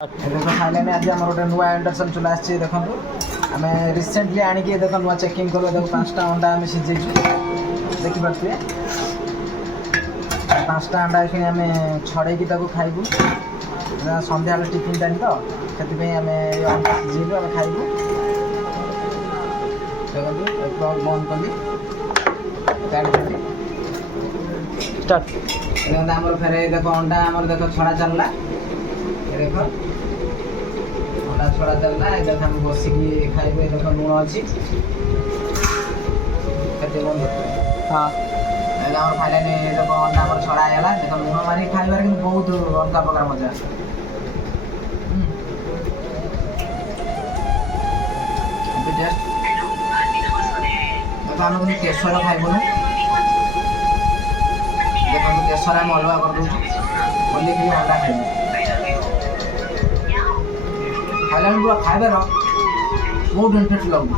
देखो खाइलानी आज आम गोटे नुआ इंडक्शन चूल्हा आसी देखो आम रिसेंटली आणिकी देख नुआ चेकिंग कलु देखो 5टा अंडा आम सीझेचु देखिपे 5टा अंडा कि आम छड़े खाइबू सन्ध्या टिफिन टाइम तो से आम अंडा सीझेलु आम खाइबू देखो बंद कली स्टार्ट आम फेर देख अंडा आम देख छड़ा चलला देख अंडा छड़ा चलना देख हम बसिकी खाइबे देख लुण अच्छी हाँ खाइलानी देख अंडा आम छड़ा है देख लुण मारिक खाइबार कि बहुत अलग प्रकार मजा देख आम केशर खाइबुन देख केशर आम अलग कर दूँ अंडा खाइबू खाइलानी पूरा खाइबार बहुत इंटरेस्ट लगू।